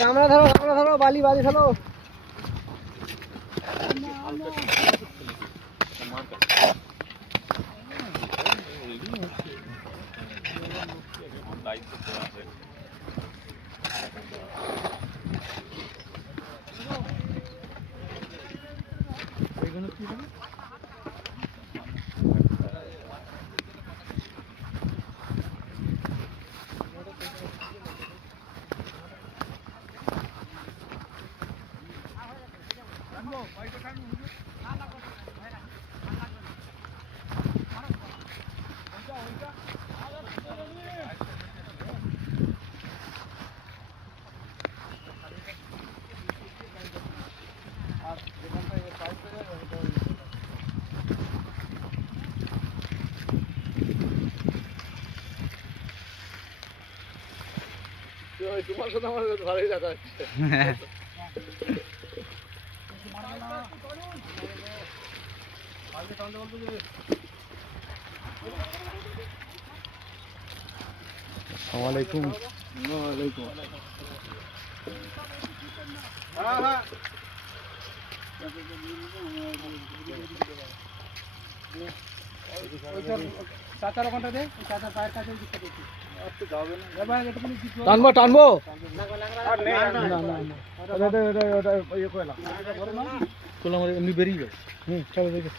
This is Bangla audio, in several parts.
গামলা ধরো বালি ফেলো। তোমার সাথে আমার ভালোই দেখা হচ্ছে। আসসালামু আলাইকুম। হ্যাঁ চাচার ওখানটা দে, চাচার পায়ের কাছে টানবো এমনি বেরিয়ে যাবে। চলো দেখে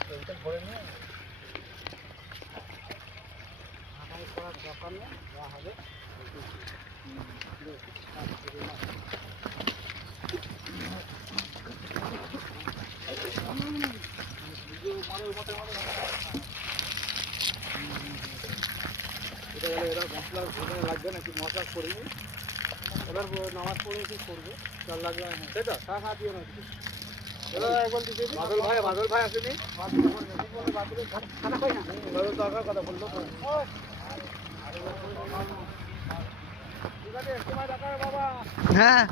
এরা মশলা লাগবে নাকি মশলা করিনি, এবার নামাজ পড়ে করবে চাল লাগবে তাই তো খা দিও না। বাদল ভাই আসেনি, দরকার কথা বললো ঠিক আছে সময় দেখা বাবা। হ্যাঁ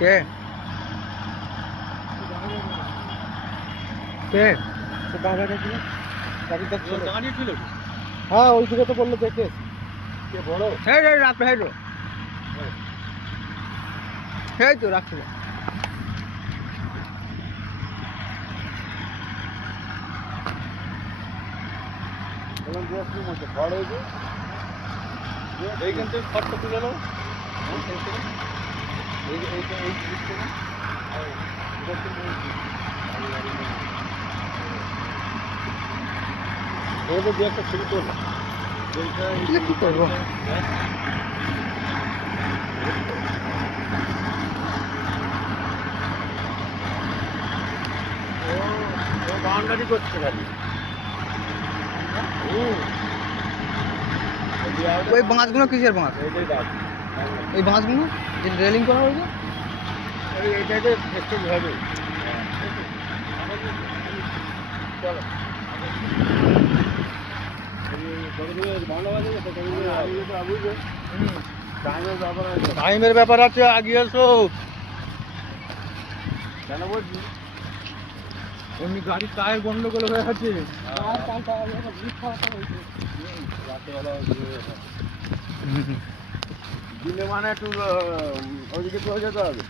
কে হ্যাঁ ওই দিকে তো বললো দেখে বড় রাখবে তো রাখছে এইখান থেকে খরচা তুলে নাও দু একটা ছবি তোলা কি করবো বাউন্ডারি করছে খালি ওই বাঁশগুলো কিসের বাঁশ এই বাঁশগুলো যে রেলিং করা হয়েছে এইটাতে এক্সচেঞ্জ হবে চলো টাইমের ব্যাপার আছে আগে এসো কেন বলছি এমনি গাড়ির টায়ার গন্ডগোল হয়ে আছে। দিনে মানে একটু ওইদিকে চলে যেতে হবে।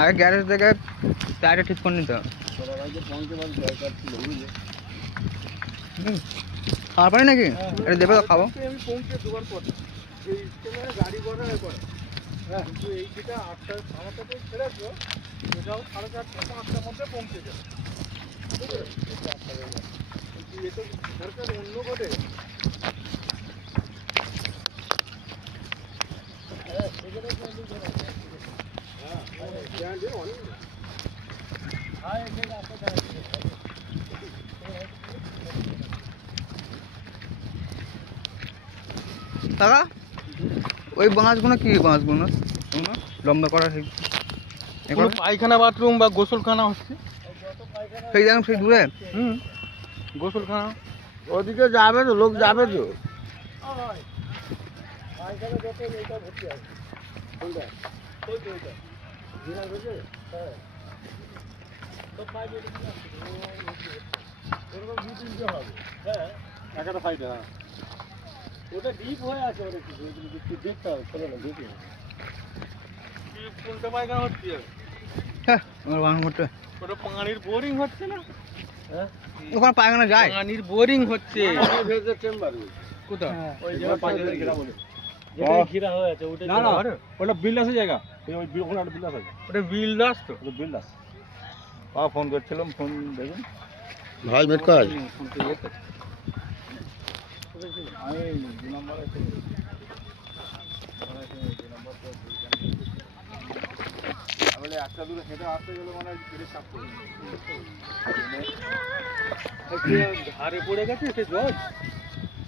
আগে গ্যারেজ থেকে টায়ারটা ঠিক করে নিতে হবে। খাওয়া পারি নাকি? এটা দেবে তো খাবো। আমি পৌঁছে দেওয়ার পর এই স্টেশনে গাড়ি করা করে। হ্যাঁ, কিন্তু এই যেটা 8টা আমার কাছে ছেড়ে আসবো, এটাও 4:30 5টার মধ্যে পৌঁছে যাবে। কিন্তু এ তো সরকার অন্য করে। কাকা ওই বাঁশগুলো কি বাঁশগুলো লম্বা করা কোনো পায়খানা বাথরুম বা গোসলখানা হচ্ছে। সেই যেমন সেই দূরে গোসলখানা ওদিকে যাবে তো, লোক যাবে তো। একটা সাইডে, হ্যাঁ ওটা ডিপ হয়ে আছে, ওটা একটু দেখতে হবে, চলো না দেখি কোনটা পায়খানা হচ্ছে। হ্যাঁ আমার বাঁশ মোটে ওটা পানির বোরিং হচ্ছে না? হ্যাঁ ওখানে পায়খানা যায়। পানির বোরিং হচ্ছে চেম্বার কোথা? ওই জায়গা পাঁচিল ঘেরা বলে যেটা ঘেরা হয়ে আছে ওটা। না না ওটা বিল্ডাসের জায়গা। ওই ওখানে একটা বিল্ডাস আছে। ওটা বিল্ডাস তো? ওটা বিল্ডাস। ফোন করছিলাম, ফোন দেখুন ভাই মেট কাজ আমি 2 নম্বরে একটা দূরে হেঁটে আসতে গেলে মানে পেটে চাপ পড়ে ধারে পড়ে গেছে সে জজ।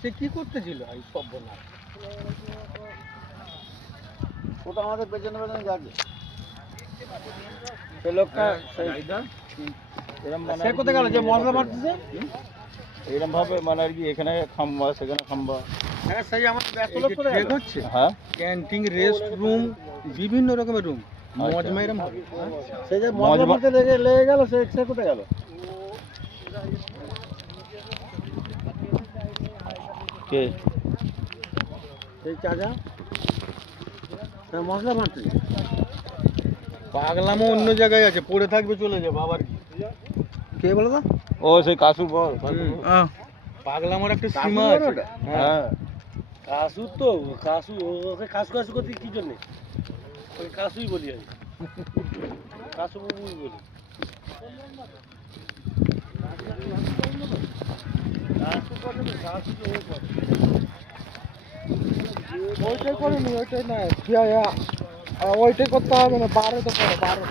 সে কি করতেছিল এই সব বলা? ওটা আমাদের পেছনে পেছনে যাচ্ছে সে লোকটা। এরকম মানে সে কোথায় গেল যে মশলা মারতেছে? এরকম ভাবে মানে আর কি, এখানে খাম্বা সেখানে খাম্বা। হ্যাঁ সেই আমাদের ব্যস্ত লোক করে হচ্ছে। হ্যাঁ ক্যান্টিন, রেস্ট রুম, বিভিন্ন রকমের রুম মজমা এরকম হবে। সে যে মজমা মারতে লেগে গেল, সে কোথায় গেল? কে সেই চাচা মশলা মারতে পাগলামো অন্য জায়গায় আছে, পড়ে থাকবে চলে যাবে আবার কি। কে বলো তো? ও সেই কাসুর বল। পাগলামোর একটা সীমা আছে। হ্যাঁ কাসু তো কাসু, ওকে কাসু কাসু করতে কি জন্য? ওই কাসুই বলি আমি, কাসু বাবুই বলি। ওইটাই করেনি, ওইটাই না, ওইটাই করতে হবে না। 12 তো করে 12